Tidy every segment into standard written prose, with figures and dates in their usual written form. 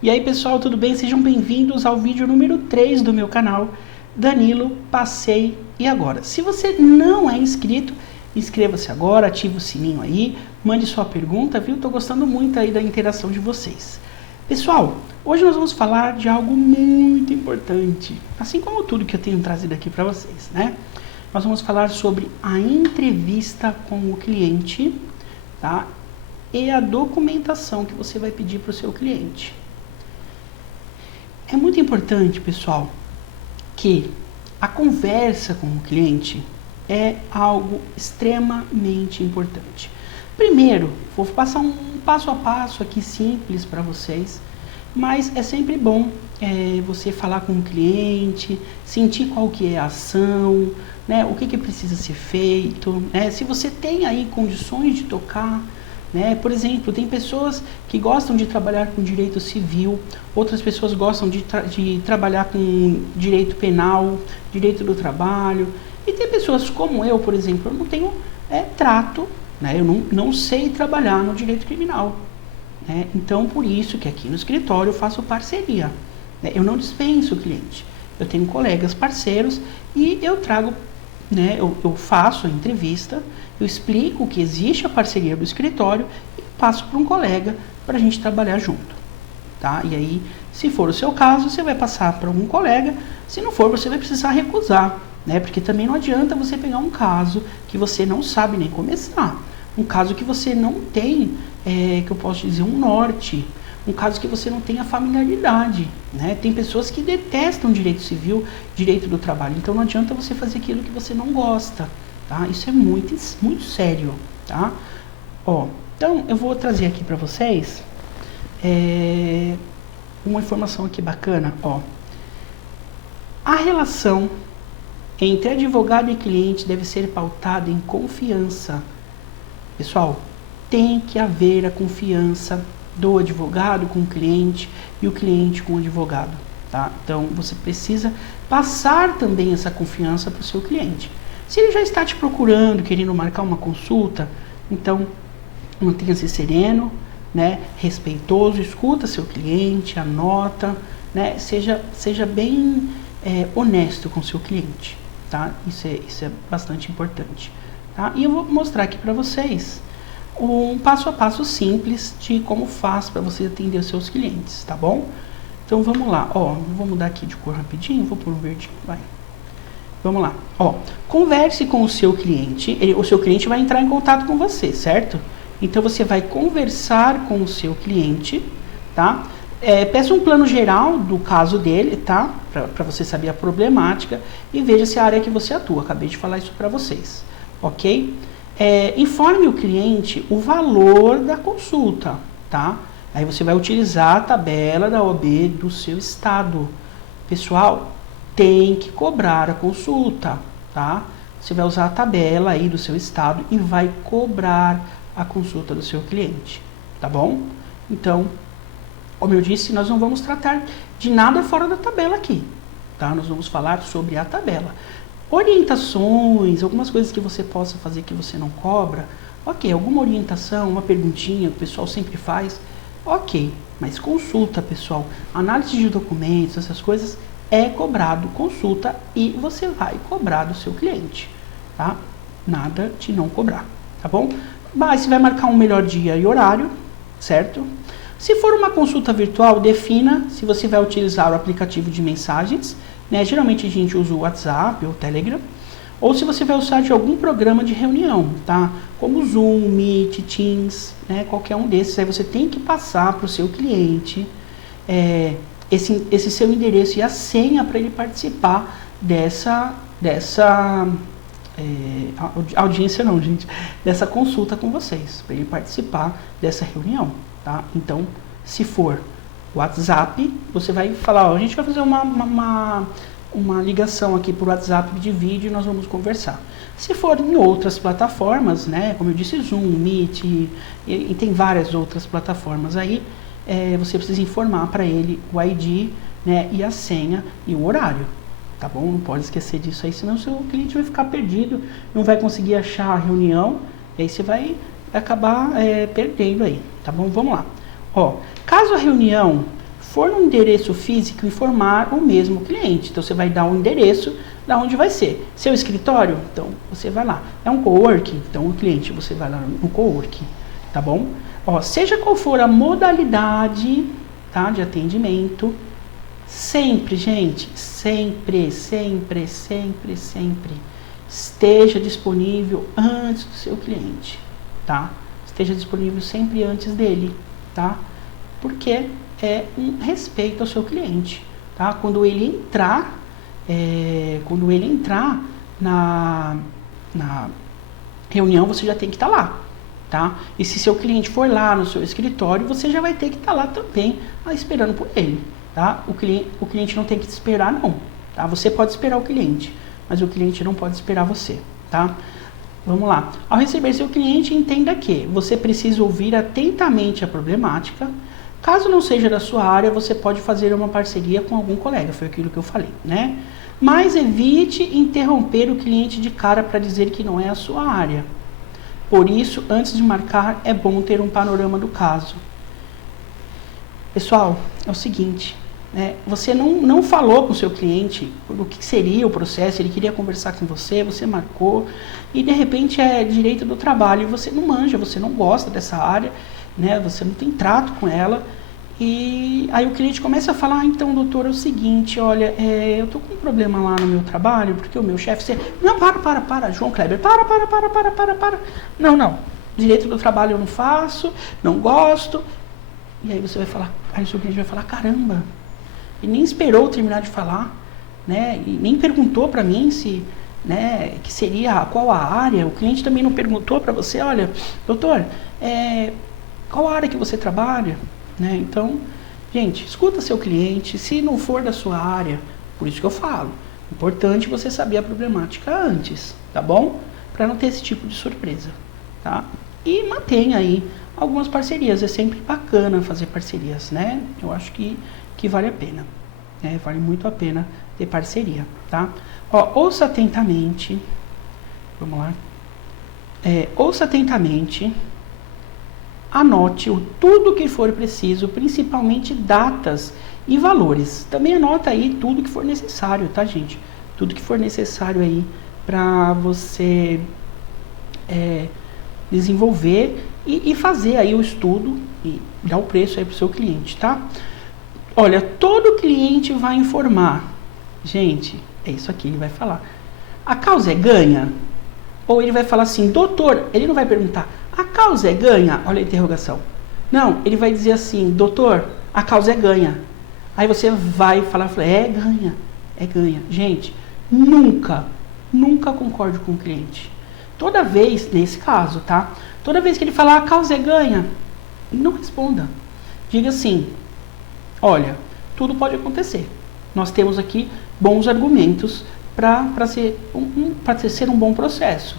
E aí pessoal, tudo bem? Sejam bem-vindos ao vídeo número 3 do meu canal, Danilo Passei e Agora. Se você não é inscrito, inscreva-se agora, ative o sininho aí, mande sua pergunta, viu? Tô gostando muito aí da interação de vocês. Pessoal, hoje nós vamos falar de algo muito importante, assim como tudo que eu tenho trazido aqui para vocês, né? Nós vamos falar sobre a entrevista com o cliente, tá? E a documentação que você vai pedir para o seu cliente. É muito importante, pessoal, que a conversa com o cliente é algo extremamente importante. Primeiro, vou passar um passo a passo aqui simples para vocês, mas é sempre bom você falar com o cliente, sentir qual que é a ação, né, o que precisa ser feito, né, se você tem aí condições de tocar. Por exemplo, tem pessoas que gostam de trabalhar com direito civil, outras pessoas gostam de trabalhar com direito penal, direito do trabalho, e tem pessoas como eu, por exemplo, eu não tenho trato, eu não sei trabalhar no direito criminal. Então, por isso que aqui no escritório eu faço parceria. Eu não dispenso o cliente, eu tenho colegas parceiros e eu trago, eu faço a entrevista, eu explico que existe a parceria do escritório e passo para um colega para a gente trabalhar junto, tá? E aí, se for o seu caso, você vai passar para algum colega, se não for, você vai precisar recusar, porque também não adianta você pegar um caso que você não sabe nem começar, um caso que você não tem, que eu posso dizer, um norte, um caso que você não tenha familiaridade, Tem pessoas que detestam direito civil, direito do trabalho, então não adianta você fazer aquilo que você não gosta, tá? Isso é muito, muito sério, tá? Então eu vou trazer aqui para vocês uma informação aqui bacana, A relação entre advogado e cliente deve ser pautada em confiança. Pessoal, tem que haver a confiança do advogado com o cliente e o cliente com o advogado, tá? Então, você precisa passar também essa confiança para o seu cliente. Se ele já está te procurando, querendo marcar uma consulta, então, mantenha-se sereno, respeitoso, escuta seu cliente, anota, seja bem honesto com seu cliente, tá? Isso é bastante importante, tá? E eu vou mostrar aqui para vocês um passo a passo simples de como faz para você atender os seus clientes, tá bom? Então vamos lá, vou mudar aqui de cor rapidinho, vou pôr um verdinho, vai. Vamos lá, converse com o seu cliente, o seu cliente vai entrar em contato com você, certo? Então você vai conversar com o seu cliente, tá? Peça um plano geral do caso dele, tá? Para você saber a problemática e veja se a área que você atua, acabei de falar isso para vocês, ok? Informe o cliente o valor da consulta, tá? Aí você vai utilizar a tabela da OAB do seu estado. Pessoal, tem que cobrar a consulta, tá? Você vai usar a tabela aí do seu estado e vai cobrar a consulta do seu cliente, tá bom? Então, como eu disse, nós não vamos tratar de nada fora da tabela aqui, tá? Nós vamos falar sobre a tabela. Orientações, algumas coisas que você possa fazer que você não cobra, ok, alguma orientação, uma perguntinha que o pessoal sempre faz, ok, mas consulta, pessoal, análise de documentos, essas coisas, é cobrado consulta e você vai cobrar do seu cliente, tá? Nada de não cobrar, tá bom? Mas você vai marcar um melhor dia e horário, certo? Se for uma consulta virtual, defina se você vai utilizar o aplicativo de mensagens, geralmente a gente usa o WhatsApp ou o Telegram, ou se você vai usar de algum programa de reunião, tá? Como Zoom, Meet, Teams, qualquer um desses. Aí você tem que passar para o seu cliente esse seu endereço e a senha para ele participar dessa audiência não, gente, dessa consulta com vocês, para ele participar dessa reunião, tá? Então, se for WhatsApp, você vai falar, a gente vai fazer uma ligação aqui por WhatsApp de vídeo e nós vamos conversar. Se for em outras plataformas, como eu disse, Zoom, Meet, e tem várias outras plataformas aí, você precisa informar para ele o ID, e a senha e o horário, tá bom? Não pode esquecer disso aí, senão o seu cliente vai ficar perdido, não vai conseguir achar a reunião, e aí você vai acabar perdendo aí, tá bom? Vamos lá. Caso a reunião for no endereço físico, informar o mesmo cliente. Então, você vai dar o endereço da onde vai ser. Seu escritório? Então, você vai lá. É um coworking? Então, o cliente, você vai lá no coworking, tá bom? Ó, seja qual for a modalidade, tá, de atendimento, sempre, gente, sempre, sempre, sempre, sempre, esteja disponível antes do seu cliente, tá? Esteja disponível sempre antes dele, tá? Porque é um respeito ao seu cliente, tá? Quando ele entrar na reunião, você já tem que estar lá, tá? E se seu cliente for lá no seu escritório, você já vai ter que estar lá também, esperando por ele, tá? O cliente não tem que te esperar, não, tá? Você pode esperar o cliente, mas o cliente não pode esperar você, tá? Vamos lá. Ao receber seu cliente, entenda que você precisa ouvir atentamente a problemática. Caso não seja da sua área, você pode fazer uma parceria com algum colega, foi aquilo que eu falei, né? Mas evite interromper o cliente de cara para dizer que não é a sua área. Por isso, antes de marcar, é bom ter um panorama do caso. Pessoal, é o seguinte, né? Você não falou com o seu cliente o que seria o processo, ele queria conversar com você, você marcou, e de repente é direito do trabalho, e você não manja, você não gosta dessa área, né? Você não tem trato com ela, e aí o cliente começa a falar, então, doutor, é o seguinte, olha, eu tô com um problema lá no meu trabalho, porque o meu chefe... Não, para, João Kleber, para. Não, direito do trabalho eu não faço, não gosto, e aí você vai falar, aí o seu cliente vai falar, caramba, e nem esperou eu terminar de falar, né, e nem perguntou para mim se... né, que seria qual a área, o cliente também não perguntou para você, olha, doutor, qual a área que você trabalha, né? Então, gente, escuta seu cliente, se não for da sua área, por isso que eu falo, importante você saber a problemática antes, tá bom? Para não ter esse tipo de surpresa, tá? E mantenha aí algumas parcerias, é sempre bacana fazer parcerias, né? Eu acho que vale a pena, né? Vale muito a pena ter parceria, tá? Ó, ouça atentamente, vamos lá, ouça atentamente, anote tudo que for preciso, principalmente datas e valores. Também anota aí tudo que for necessário, tá, gente? Tudo que for necessário aí para você desenvolver e fazer aí o estudo e dar o preço aí para o seu cliente, tá? Olha, todo cliente vai informar. Gente, é isso aqui, ele vai falar. A causa é ganha? Ou ele vai falar assim, doutor, ele não vai perguntar, a causa é ganha? Olha a interrogação. Não, ele vai dizer assim, doutor, a causa é ganha. Aí você vai falar, é ganha. Gente, nunca concorde com o cliente. Toda vez, nesse caso, tá? Toda vez que ele falar, a causa é ganha, não responda. Diga assim, olha, tudo pode acontecer. Nós temos aqui bons argumentos para ser um bom processo,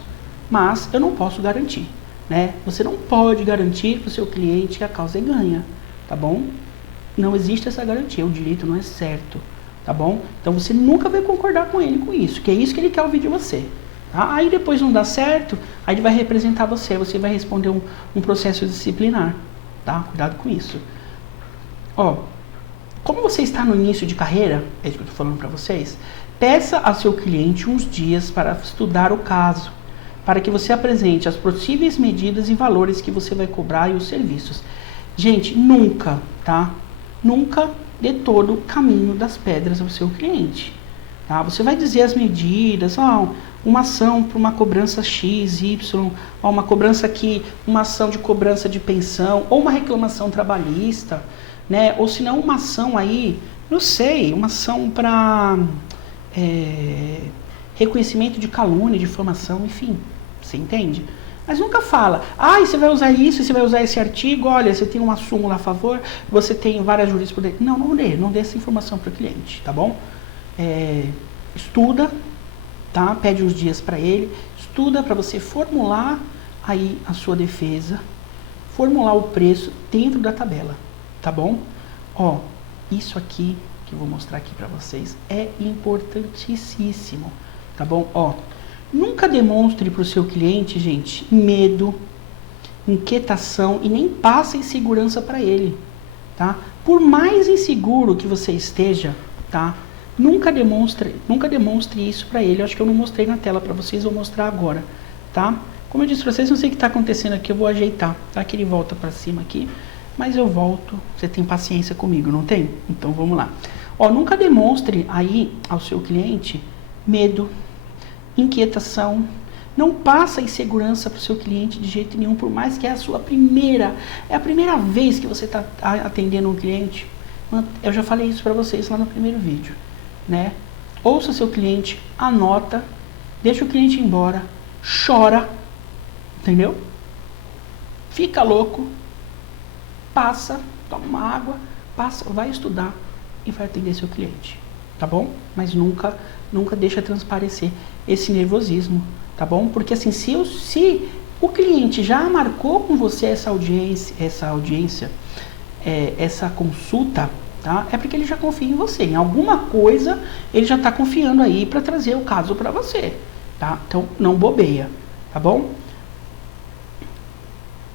mas eu não posso garantir, né? Você não pode garantir para o seu cliente que a causa é ganha, tá bom? Não existe essa garantia, o direito não é certo, tá bom? Então você nunca vai concordar com ele com isso, que é isso que ele quer ouvir de você. Tá? Aí depois não dá certo, aí ele vai representar você vai responder um processo disciplinar, tá? Cuidado com isso. Ó, como você está no início de carreira, é isso que eu estou falando para vocês, peça ao seu cliente uns dias para estudar o caso, para que você apresente as possíveis medidas e valores que você vai cobrar e os serviços. Gente, nunca, tá? Nunca dê todo o caminho das pedras ao seu cliente, tá? Você vai dizer as medidas, uma ação para uma cobrança X, Y, uma cobrança aqui, uma ação de cobrança de pensão, ou uma reclamação trabalhista, né? Ou se não uma ação aí, não sei, uma ação para reconhecimento de calúnia, difamação, enfim, você entende? Mas nunca fala, você vai usar isso, você vai usar esse artigo, olha, você tem uma súmula a favor, você tem várias jurisprudências. Não dê essa informação para o cliente, tá bom? Estuda, tá? Pede uns dias para ele, estuda para você formular aí a sua defesa, formular o preço dentro da tabela, tá bom? Ó, isso aqui que eu vou mostrar aqui para vocês é importantíssimo, tá bom? Ó, nunca demonstre para o seu cliente, gente, medo, inquietação e nem passe insegurança para ele, tá? Por mais inseguro que você esteja, tá? Nunca demonstre isso para ele. Eu acho que eu não mostrei na tela para vocês, vou mostrar agora, tá? Como eu disse para vocês, não sei o que está acontecendo aqui, eu vou ajeitar, tá? Que ele volta para cima aqui, mas eu volto. Você tem paciência comigo, não tem? Então vamos lá. Ó, nunca demonstre aí ao seu cliente medo, inquietação. Não passa insegurança para o seu cliente de jeito nenhum, por mais que é a primeira vez que você está atendendo um cliente. Eu já falei isso para vocês lá no primeiro vídeo, né? Ouça seu cliente, anota, deixa o cliente ir embora, chora, entendeu? Fica louco, passa, toma uma água, passa, vai estudar e vai atender seu cliente, tá bom? Mas nunca deixa transparecer esse nervosismo, tá bom? Porque assim, se o cliente já marcou com você essa consulta, tá? É porque ele já confia em você. Em alguma coisa ele já está confiando aí para trazer o caso para você, tá? Então não bobeia, tá bom?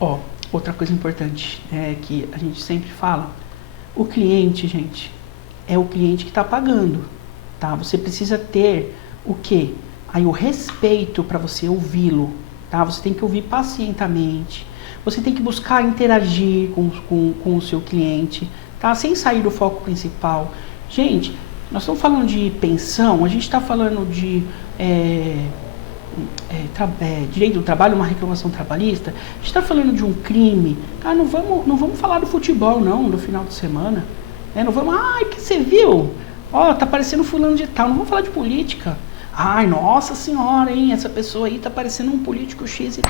Ó, outra coisa importante que a gente sempre fala, o cliente, gente, é o cliente que está pagando, tá? Você precisa ter o quê? Aí o respeito para você ouvi-lo, tá? Você tem que ouvir pacientemente, você tem que buscar interagir com o seu cliente, tá? Sem sair do foco principal. Gente, nós estamos falando de pensão, a gente está falando de direito do trabalho, uma reclamação trabalhista, a gente está falando de um crime, tá? Não vamos falar do futebol não, no final de semana, né? Não vamos, que você viu? Ó, tá parecendo fulano de tal, não vamos falar de política. Ai, nossa senhora, hein, essa pessoa aí tá parecendo um político XYZ.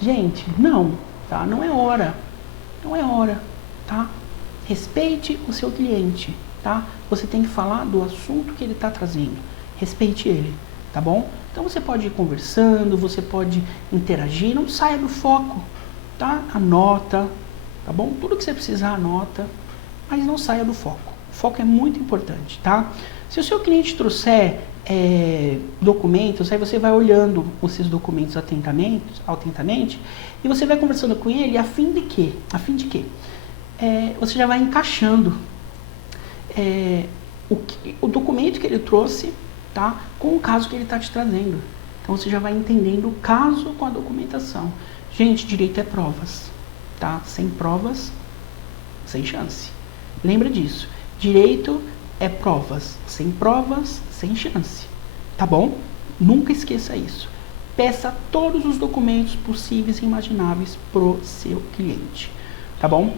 Gente, não, tá? Não é hora, tá? Respeite o seu cliente, tá? Você tem que falar do assunto que ele tá trazendo, respeite ele, tá bom? Então você pode ir conversando, você pode interagir, não saia do foco, tá? Anota, tá bom? Tudo que você precisar anota, mas não saia do foco. O foco é muito importante, tá? Se o seu cliente trouxer documentos, aí você vai olhando esses documentos atentamente e você vai conversando com ele a fim de quê? Você já vai encaixando o documento que ele trouxe, tá? Com o caso que ele está te trazendo. Então você já vai entendendo o caso com a documentação. Gente, direito é provas, tá? Sem provas, sem chance. Lembra disso. Direito é provas, sem chance, tá bom? Nunca esqueça isso. Peça todos os documentos possíveis e imagináveis pro seu cliente, tá bom?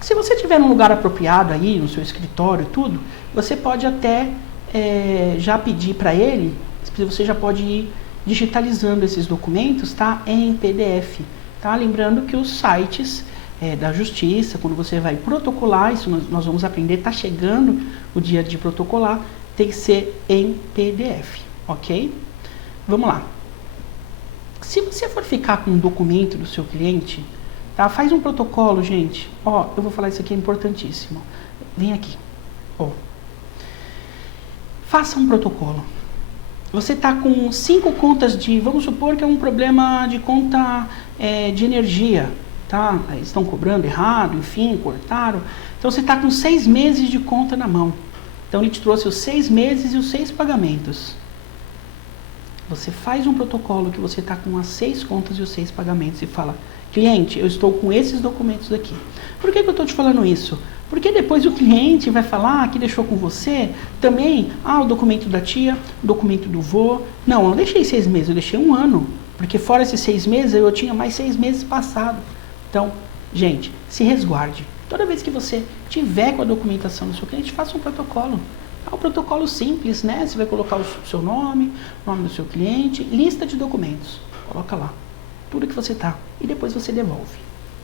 Se você tiver num lugar apropriado aí, no seu escritório, tudo, você pode até já pedir para ele, você já pode ir digitalizando esses documentos, tá? Em PDF, tá? Lembrando que os sites da justiça, quando você vai protocolar, isso nós vamos aprender, tá chegando o dia de protocolar, tem que ser em PDF, ok? Vamos lá. Se você for ficar com um documento do seu cliente, tá? Faz um protocolo, gente. Ó, eu vou falar isso aqui, é importantíssimo. Vem aqui. Ó. Faça um protocolo. Você tá com 5 contas vamos supor que é um problema de conta de energia, tá? Estão cobrando errado, enfim, cortaram. Então você tá com 6 meses de conta na mão. Então ele te trouxe os 6 meses e os 6 pagamentos. Você faz um protocolo que você está com as 6 contas e os 6 pagamentos e fala, cliente, eu estou com esses documentos aqui. Por que eu estou te falando isso? Porque depois o cliente vai falar que deixou com você também, o documento da tia, o documento do vô. Não, eu não deixei 6 meses, eu deixei 1 ano. Porque fora esses 6 meses, eu tinha mais 6 meses passado. Então, gente, se resguarde. Toda vez que você tiver com a documentação do seu cliente, faça um protocolo. É um protocolo simples, né? Você vai colocar o seu nome, o nome do seu cliente, lista de documentos. Coloca lá, tudo que você tá. E depois você devolve.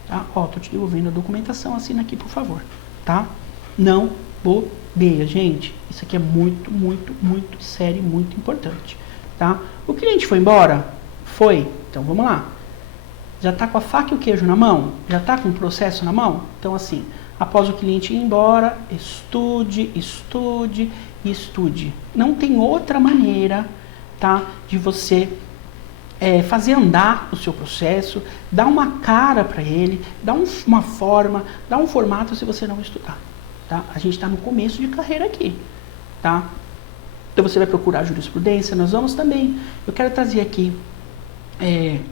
Tá? Ó, tô te devolvendo a documentação, assina aqui, por favor. Tá? Não bobeia, gente. Isso aqui é muito, muito, muito sério e muito importante. Tá? O cliente foi embora? Foi. Então, vamos lá. Já está com a faca e o queijo na mão? Já está com o processo na mão? Então, assim, após o cliente ir embora, estude, estude e estude. Não tem outra maneira, tá, de você fazer andar o seu processo, dar uma cara para ele, dar uma forma, dar um formato se você não estudar. Tá? A gente está no começo de carreira aqui. Tá? Então você vai procurar jurisprudência, nós vamos também. Eu quero trazer aqui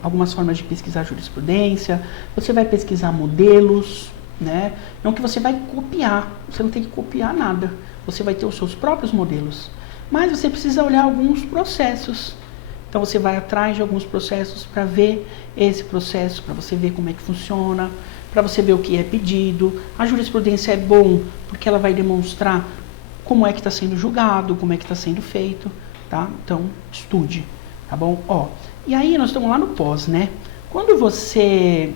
algumas formas de pesquisar jurisprudência. Você vai pesquisar modelos, né? Não que você vai copiar, você não tem que copiar nada. Você vai ter os seus próprios modelos. Mas você precisa olhar alguns processos. Então você vai atrás de alguns processos para ver esse processo, para você ver como é que funciona, para você ver o que é pedido. A jurisprudência é bom porque ela vai demonstrar como é que está sendo julgado, como é que está sendo feito, tá? Então, estude, tá bom? Ó, e aí nós estamos lá no pós, né? Quando você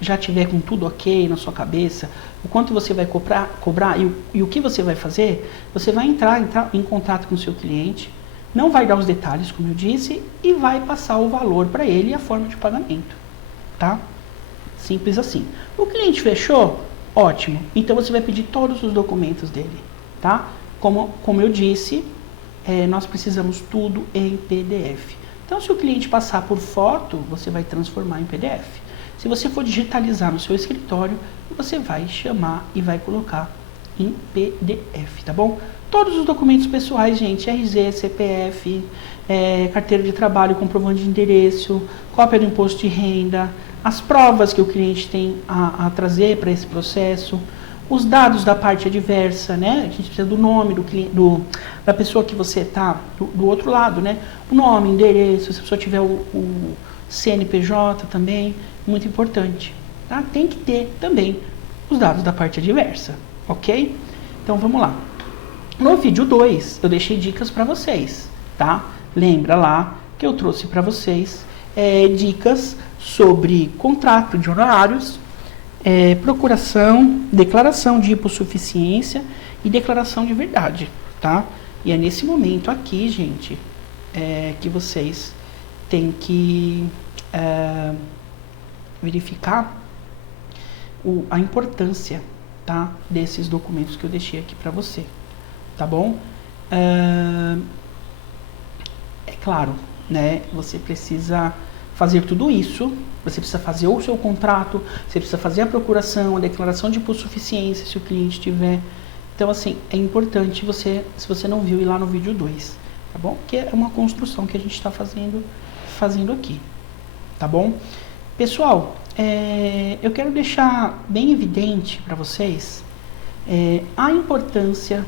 já tiver com tudo ok na sua cabeça, o quanto você vai cobrar e o que você vai fazer, você vai entrar em contato com o seu cliente, não vai dar os detalhes, como eu disse, e vai passar o valor para ele e a forma de pagamento, tá? Simples assim. O cliente fechou? Ótimo. Então você vai pedir todos os documentos dele, tá? Como eu disse, nós precisamos tudo em PDF. Então, se o cliente passar por foto, você vai transformar em PDF. Se você for digitalizar no seu escritório, você vai chamar e vai colocar em PDF, tá bom? Todos os documentos pessoais, gente, RG, CPF, carteira de trabalho, comprovante de endereço, cópia do imposto de renda, as provas que o cliente tem a trazer para esse processo, os dados da parte adversa, né? A gente precisa do nome da pessoa que você está do outro lado, né? O nome, endereço, se a pessoa tiver o CNPJ também, muito importante, tá? Tem que ter também os dados da parte adversa, ok? Então vamos lá. No vídeo 2 eu deixei dicas para vocês, tá? Lembra lá que eu trouxe para vocês dicas sobre contrato de honorários, procuração, declaração de hipossuficiência e declaração de verdade, tá? E é nesse momento aqui, gente, que vocês têm que verificar a importância, tá, desses documentos que eu deixei aqui para você, tá bom? É claro, né, você precisa fazer tudo isso, você precisa fazer o seu contrato, você precisa fazer a procuração, a declaração de hipossuficiência, se o cliente tiver. Então, assim, é importante você, se você não viu, ir lá no vídeo 2, tá bom? Que é uma construção que a gente está fazendo aqui, tá bom? Pessoal, eu quero deixar bem evidente para vocês a importância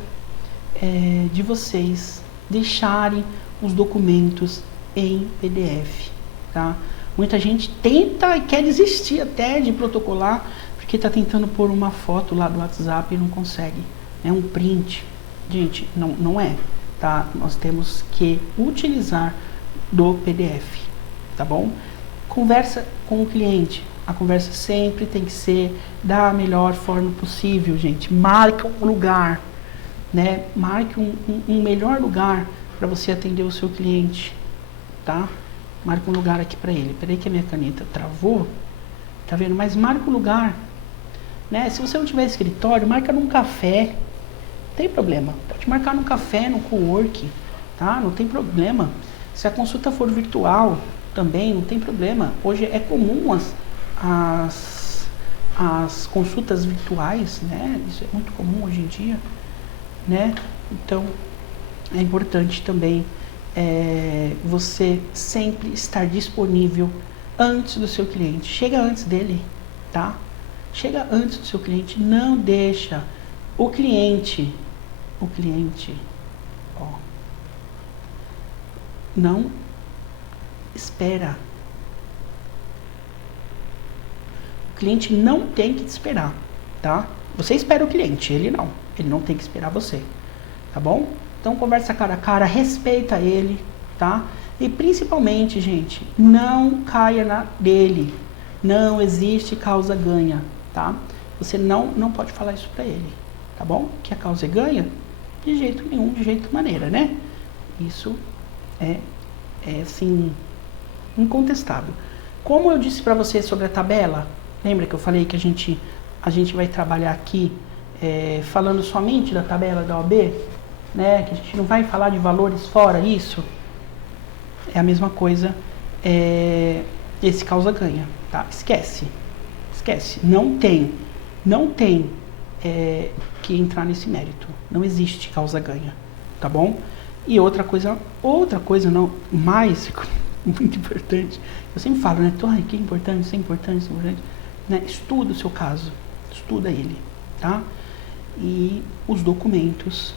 de vocês deixarem os documentos em PDF, tá? Muita gente tenta e quer desistir até de protocolar, porque está tentando pôr uma foto lá do WhatsApp e não consegue. É um print. Gente, não é, tá? Nós temos que utilizar do PDF, tá bom? Conversa com o cliente. A conversa sempre tem que ser da melhor forma possível, gente. Marca um lugar, né? Marque um melhor lugar para você atender o seu cliente, tá? Marca um lugar aqui para ele. Peraí que a minha caneta travou. Tá vendo? Mas marca um lugar, né? Se você não tiver escritório, marca num café. Não tem problema. Pode marcar num café, no cowork, tá? Não tem problema. Se a consulta for virtual, também não tem problema. Hoje é comum as consultas virtuais, né? Isso é muito comum hoje em dia, né? Então, é importante também você sempre estar disponível antes do seu cliente. Chega antes dele, tá? Chega antes do seu cliente. Não deixa o cliente, ó, não espera. O cliente não tem que te esperar, tá? Você espera o cliente, ele não tem que esperar você, tá bom? Então conversa cara a cara, respeita ele, tá? E principalmente, gente, não caia na dele. Não existe causa ganha, tá? Você não pode falar isso pra ele, tá bom? Que a causa é ganha? De jeito nenhum, de jeito maneira, né? Isso é assim, incontestável. Como eu disse pra você sobre a tabela, lembra que eu falei que a gente vai trabalhar aqui falando somente da tabela da OAB? Né, que a gente não vai falar de valores fora isso, é a mesma coisa esse causa-ganha, tá? Esquece. Não tem que entrar nesse mérito. Não existe causa-ganha, tá bom? E outra coisa não mais muito importante. Eu sempre falo, né? Que é importante, isso é importante, isso é importante. Né? Estuda o seu caso, estuda ele, tá? E os documentos,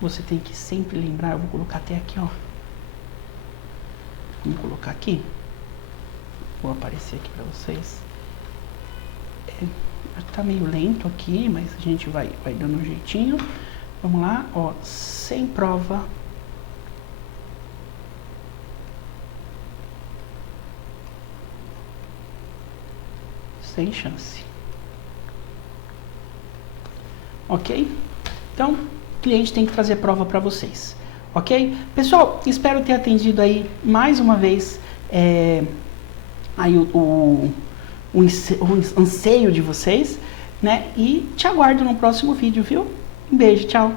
você tem que sempre lembrar. Eu vou colocar até aqui, ó. Vamos colocar aqui. Vou aparecer aqui para vocês. Tá meio lento aqui, mas a gente vai dando um jeitinho. Vamos lá, ó, sem prova. Sem chance. Ok? Então, o cliente tem que trazer prova para vocês. Ok? Pessoal, espero ter atendido aí mais uma vez aí o anseio de vocês, né? E te aguardo no próximo vídeo, viu? Um beijo, tchau!